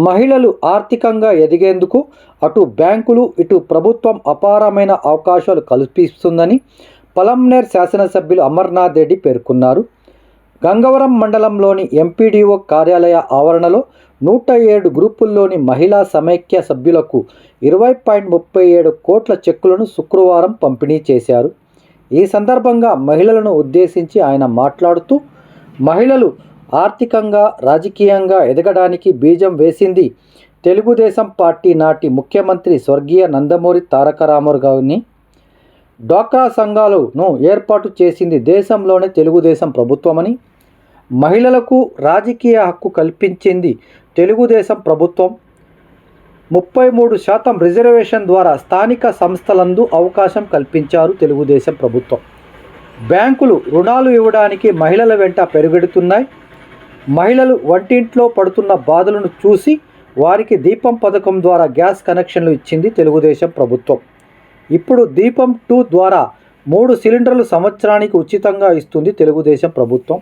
మహిళలు ఆర్థికంగా ఎదిగేందుకు అటు బ్యాంకులు ఇటు ప్రభుత్వం అపారమైన అవకాశాలు కల్పిస్తుందని పలంనేర్ శాసనసభ్యులు అమర్నాథ్ రెడ్డి పేర్కొన్నారు. గంగవరం మండలంలోని ఎంపీడీఓ కార్యాలయ ఆవరణలో నూట ఏడు గ్రూపుల్లోని మహిళా సమైక్య సభ్యులకు ఇరవై పాయింట్ ముప్పై ఏడు కోట్ల చెక్కులను శుక్రవారం పంపిణీ చేశారు. ఈ సందర్భంగా మహిళలను ఉద్దేశించి ఆయన మాట్లాడుతూ మహిళలు ఆర్థికంగా రాజకీయంగా ఎదగడానికి బీజం వేసింది తెలుగుదేశం పార్టీ నాటి ముఖ్యమంత్రి స్వర్గీయ నందమూరి తారక రామారావు గారిని. డ్వాక్రా సంఘాలను ఏర్పాటు చేసింది దేశంలోనే తెలుగుదేశం ప్రభుత్వమని మహిళలకు రాజకీయ హక్కు కల్పించింది తెలుగుదేశం ప్రభుత్వం. ముప్పై మూడు శాతం రిజర్వేషన్ ద్వారా స్థానిక సంస్థలందు అవకాశం కల్పించారు తెలుగుదేశం ప్రభుత్వం. బ్యాంకులు రుణాలు ఇవ్వడానికి మహిళల వెంట పెరుగెడుతున్నాయి. మహిళలు వంటింట్లో పడుతున్న బాధలను చూసి వారికి దీపం పథకం ద్వారా గ్యాస్ కనెక్షన్లు ఇచ్చింది తెలుగుదేశం ప్రభుత్వం. ఇప్పుడు దీపం టూ ద్వారా మూడు సిలిండర్లు సంవత్సరానికి ఉచితంగా ఇస్తుంది తెలుగుదేశం ప్రభుత్వం.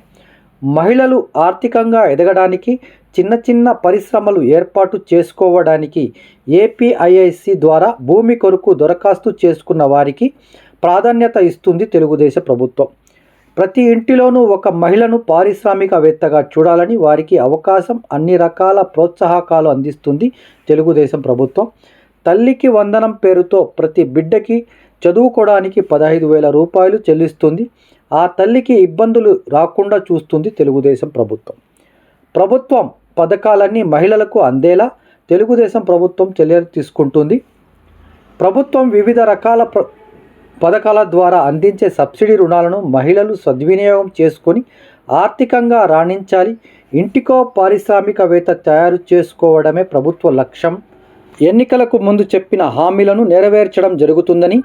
మహిళలు ఆర్థికంగా ఎదగడానికి చిన్న చిన్న పరిశ్రమలు ఏర్పాటు చేసుకోవడానికి ఏపీఐఐసి ద్వారా భూమి కొరకు దరఖాస్తు చేసుకున్న వారికి ప్రాధాన్యత ఇస్తుంది తెలుగుదేశం ప్రభుత్వం. ప్రతి ఇంటిలోనూ ఒక మహిళను పారిశ్రామికవేత్తగా చూడాలని వారికి అవకాశం అన్ని రకాల ప్రోత్సాహకాలు అందిస్తుంది తెలుగుదేశం ప్రభుత్వం. తల్లికి వందనం పేరుతో ప్రతి బిడ్డకి చదువుకోవడానికి పదహైదు వేల రూపాయలు చెల్లిస్తుంది. ఆ తల్లికి ఇబ్బందులు రాకుండా చూస్తుంది తెలుగుదేశం ప్రభుత్వం. ప్రభుత్వం పథకాలన్నీ మహిళలకు అందేలా తెలుగుదేశం ప్రభుత్వం చర్యలు తీసుకుంటుంది. ప్రభుత్వం వివిధ రకాల ప్ర పథకాల ద్వారా అందించే సబ్సిడీ రుణాలను మహిళలు సద్వినియోగం చేసుకొని ఆర్థికంగా రాణించాలి. ఇంటికో పారిశ్రామికవేత్త తయారు చేసుకోవడమే ప్రభుత్వ లక్ష్యం. ఎన్నికలకు ముందు చెప్పిన హామీలను నెరవేర్చడం జరుగుతుందని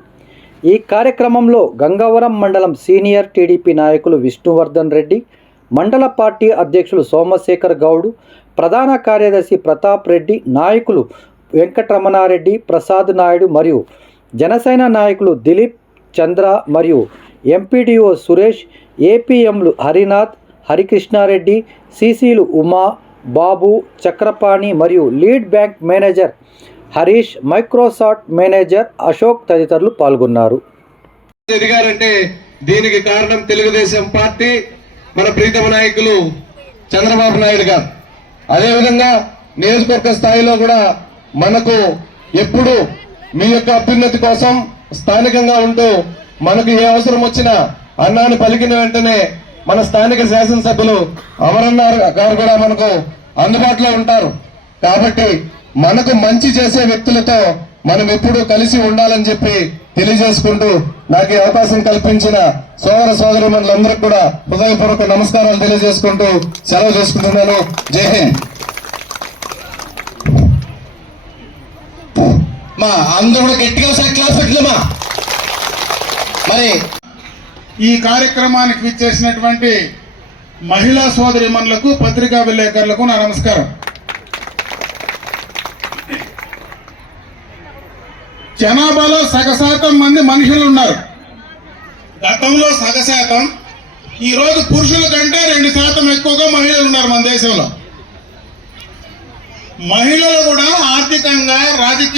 ఈ కార్యక్రమంలో గంగవరం మండలం సీనియర్ టీడీపీ నాయకులు విష్ణువర్ధన్ రెడ్డి మండల పార్టీ అధ్యక్షులు సోమశేఖర్ గౌడ్ ప్రధాన కార్యదర్శి ప్రతాప్ రెడ్డి నాయకులు వెంకటరమణారెడ్డి ప్రసాద్ నాయుడు మరియు జనసేన నాయకులు దిలీప్ చంద్ర మరియు ఎంపీడీఓ సురేష్ ఏపీఎంలు హరినాథ్ హరికృష్ణారెడ్డి సీసీలు ఉమా బాబు చక్రపాణి మరియు lead bank manager Harish Microsoft manager Ashok తదితరులు పాల్గొన్నారు. ఎదిగారంటే దీనికి కారణం తెలుగుదేశం పార్టీ మన ప్రీతమ నాయకులు చంద్రబాబు నాయుడు గారు. అదేవిధంగా నియోజకవర్గ స్థాయిలో కూడా మనకు ఎప్పుడు మీ యొక్క అభ్యున్నతి కోసం స్థానికంగా ఉంటూ మనకు ఏ అవసరం వచ్చినా అన్నాన్ని పలికిన వెంటనే మన స్థానిక శాసనసభ్యులు అమరన్న గారు కూడా మనకు అందుబాటులో ఉంటారు. కాబట్టి మనకు మంచి చేసే వ్యక్తులతో మనం ఎప్పుడూ కలిసి ఉండాలని చెప్పి తెలియజేసుకుంటూ నాకు ఈ అవకాశం కల్పించిన సోదర సోదరి మనులందరికీ కూడా హృదయపూర్వక నమస్కారాలు తెలియజేసుకుంటూ సెలవు చేసుకుంటున్నాను. జై హింద్. మా అందరూ కూడా గట్టిగా ఒకసారి క్లాస్ పెట్టలేమా మరి ఈ కార్యక్రమానికి విచ్చేసినటువంటి మహిళా సోదరిమణులకు పత్రికా విలేకరులకు నా నమస్కారం. జనాభాలో సగశాతం మంది మనుషులు ఉన్నారు. గతంలో సగశాతం ఈ రోజు పురుషుల కంటే రెండు శాతం ఎక్కువగా మహిళలు ఉన్నారు మన దేశంలో. మహిళలు కూడా ఆర్థికంగా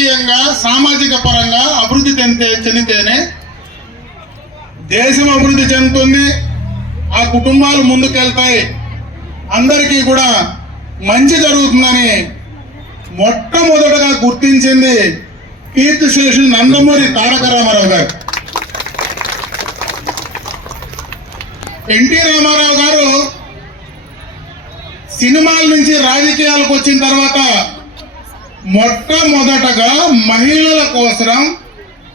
రాజకీయంగా సామాజిక పరంగా అభివృద్ధి చెందితే చెందితేనే దేశం అభివృద్ధి చెందుతుంది ఆ కుటుంబాలు ముందుకెళ్తాయి. అందరికీ కూడా మంచి జరుగుతుందని మొట్టమొదటగా గుర్తించింది కీర్తిశేషులు నందమూరి తారక రామారావు గారు. ఎన్టీ రామారావు గారు సినిమాల నుంచి రాజకీయాలకు వచ్చిన తర్వాత మొట్టమొదటగా మహిళల కోసం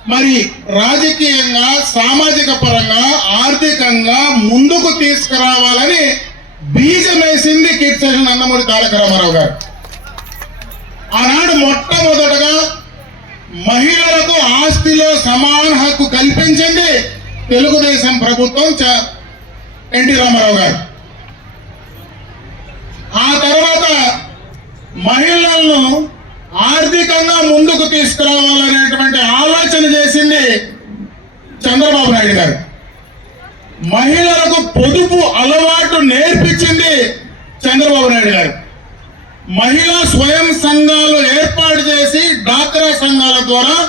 మరి రాజకీయంగా సామాజిక పరంగా ఆర్థికంగా ముందుకు తీసుకురావాలని బీజం వేసింది కీర్తిశేషన్ నందమూరి తారక రామారావు గారు. ఆనాడు మొట్టమొదటగా మహిళలకు ఆస్తిలో సమాన హక్కు కల్పించింది తెలుగుదేశం ప్రభుత్వం చ- ఎన్టీ రామారావు గారు. ఆ తర్వాత మహిళలను ఆర్థికంగా ముందుకు తీసుకురావాలనేటువంటి ఆలోచన చేసింది చంద్రబాబు నాయుడు గారు. మహిళలకు పొదుపు అలవాటు నేర్పించింది చంద్రబాబు నాయుడు గారు. మహిళా స్వయం సంఘాలు ఏర్పాటు చేసి డాక్రా సంఘాల ద్వారా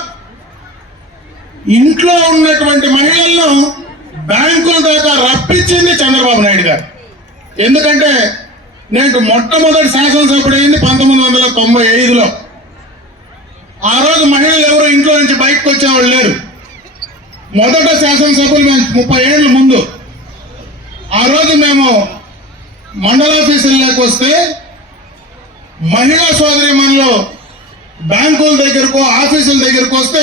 ఇంట్లో ఉన్నటువంటి మహిళలను బ్యాంకుల దాకా రప్పించింది చంద్రబాబు నాయుడు గారు. ఎందుకంటే నేను మొట్టమొదటి శాసనసభ్యుడు అయింది పంతొమ్మిది వందల తొంభై ఐదులో. ఆ రోజు మహిళలు ఎవరు ఇంట్లో నుంచి బయటకు వచ్చేవాళ్ళు లేరు. మొదట శాసనసభ్యులు మేము ముప్పై ఏళ్ళ ముందు. ఆ రోజు మేము మండలాఫీసుల్లోకి వస్తే మహిళా సోదరి మనలో బ్యాంకుల దగ్గరకు ఆఫీసుల దగ్గరకు వస్తే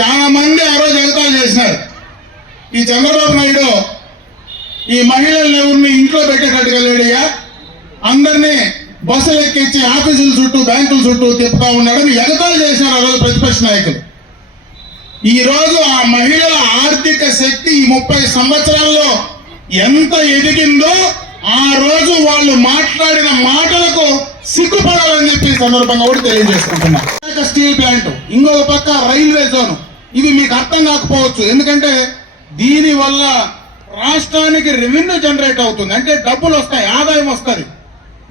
చాలా మంది ఆ రోజు ఎగతాలు చేసినారు. ఈ చంద్రబాబు నాయుడు ఈ మహిళల్ని ఎవరిని ఇంట్లో పెట్టేటట్టుగా లేడయ్యా? అందరినీ బస్సులు ఎక్కించి ఆఫీసుల చుట్టూ బ్యాంకుల చుట్టూ తిప్పుతా ఉన్నాడని ఎగతాలు చేశారు ఆ రోజు ప్రతిపక్ష నాయకులు. ఈ రోజు ఆ మహిళల ఆర్థిక శక్తి ఈ ముప్పై సంవత్సరాల్లో ఎంత ఎదిగిందో ఆ రోజు వాళ్ళు మాట్లాడిన మాటలకు సిగ్గుపడాలని చెప్పి సందర్భంగా కూడా తెలియజేసుకుంటున్నా స్టీల్ ప్లాంట్ ఇంకొక పక్క రైల్వే జోన్. ఇవి మీకు అర్థం కాకపోవచ్చు. ఎందుకంటే దీని వల్ల రాష్ట్రానికి రెవెన్యూ జనరేట్ అవుతుంది. అంటే డబ్బులు వస్తాయి ఆదాయం వస్తుంది.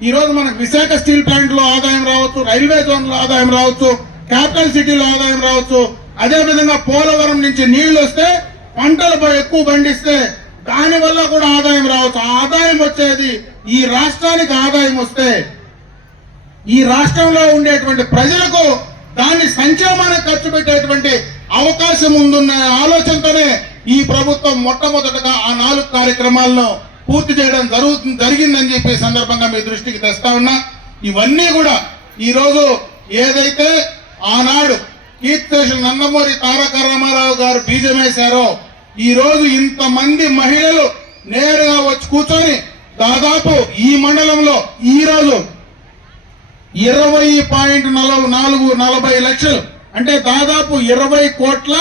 ఈరోజు మనకు విశాఖ స్టీల్ ప్లాంట్లో ఆదాయం రావచ్చు రైల్వే జోన్లో ఆదాయం రావచ్చు క్యాపిటల్ సిటీలో ఆదాయం రావచ్చు. అదే విధంగా పోలవరం నుంచి నీళ్ళు వస్తే పంటలు ఎక్కువ పండిస్తే దాని వల్ల కూడా ఆదాయం రావచ్చు. ఆ ఆదాయం వచ్చేది ఈ రాష్ట్రానికి ఆదాయం వస్తే. ఈ రాష్ట్రంలో ఉండేటువంటి ప్రజలకు దాన్ని సంక్షేమానికి ఖర్చు పెట్టేటువంటి అవకాశం ఉందన్న ఆలోచనతోనే ఈ ప్రభుత్వం మొట్టమొదటగా ఆ నాలుగు కార్యక్రమాలను పూర్తి చేయడం జరుగుతుంది జరిగిందని చెప్పి సందర్భంగా మీ దృష్టికి తెస్తా ఉన్నా. ఇవన్నీ కూడా ఈ రోజు ఏదైతే ఆనాడు కీర్తిశేషులు నందమూరి తారక రామారావు గారు బీజమేశారో ఈరోజు ఈ రోజు ఇంతమంది మహిళలు నేరుగా వచ్చి కూర్చొని దాదాపు ఈ మండలంలో ఈరోజు ఇరవై పాయింట్ నలభై నాలుగు నలభై లక్షలు అంటే దాదాపు ఇరవై కోట్ల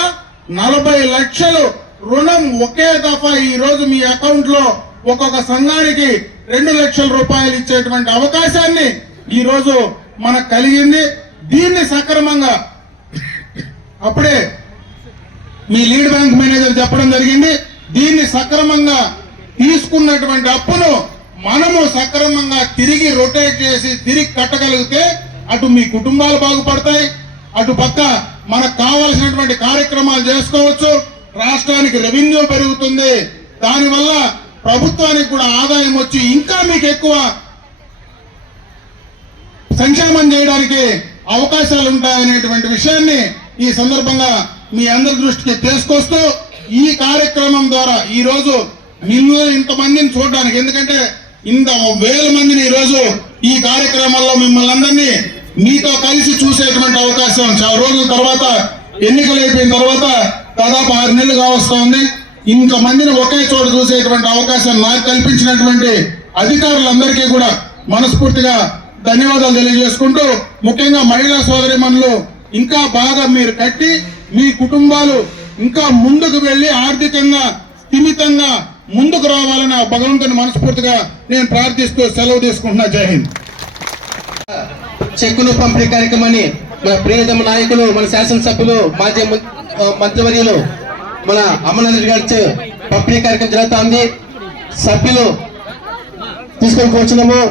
నలభై లక్షలు రుణం ఒకే దఫా ఈరోజు మీ అకౌంట్లో ఒక్కొక్క సంఘానికి రెండు లక్షల రూపాయలు ఇచ్చేటువంటి అవకాశాన్ని ఈ రోజు మనకు కలిగింది. దీన్ని సక్రమంగా అప్పుడే మీ లీడ్ బ్యాంక్ మేనేజర్ చెప్పడం జరిగింది. దీన్ని సక్రమంగా తీసుకున్నటువంటి అప్పును మనము సక్రమంగా తిరిగి రొటేట్ చేసి తిరిగి కట్టగలిగితే అటు మీ కుటుంబాలు బాగుపడతాయి. అటు పక్క మనకు కావాల్సినటువంటి కార్యక్రమాలు చేసుకోవచ్చు. రాష్ట్రానికి రెవెన్యూ పెరుగుతుంది. దానివల్ల ప్రభుత్వానికి కూడా ఆదాయం వచ్చి ఇంకా మీకు ఎక్కువ సంక్షేమం చేయడానికి అవకాశాలు ఉంటాయనేటువంటి విషయాన్ని ఈ సందర్భంగా మీ అందరి దృష్టికి తీసుకొస్తూ ఈ కార్యక్రమం ద్వారా ఈ రోజు ఇంతమందిని చూడడానికి ఎందుకంటే ఇంత వేల మందిని ఈ రోజు ఈ కార్యక్రమాల్లో మిమ్మల్ని అందరినీ మీతో కలిసి చూసేటువంటి అవకాశం చాలా రోజుల తర్వాత ఎన్నికలు అయిపోయిన తర్వాత దాదాపు ఆరు నెలలు కావస్తూ ఉంది ఇంతమందిని ఒకే చోట చూసేటువంటి అవకాశం నాకు కల్పించినటువంటి అధికారులందరికీ కూడా మనస్ఫూర్తిగా ధన్యవాదాలు తెలియజేసుకుంటూ ముఖ్యంగా మహిళా సోదరిమణులు ఇంకా బాగా మీరు కట్టి మీ కుటుంబాలు ఇంకా ముందుకు వెళ్ళి ఆర్థికంగా స్థిమితంగా ముందుకు రావాలని ఆ భగవంతుని మనస్ఫూర్తిగా నేను ప్రార్థిస్తూ సెలవు తీసుకుంటున్నా. జై హింద్. చెక్కులు పంపిణీ కార్యక్రమాన్ని మన ప్రియతమ నాయకులు మన శాసనసభ్యులు మాజీ మంత్రివర్యులు మన అమర్నాథ్ గారి పంపిణీ కార్యక్రమం జరుగుతోంది. సభ్యులు తీసుకొని కూర్చున్నాము.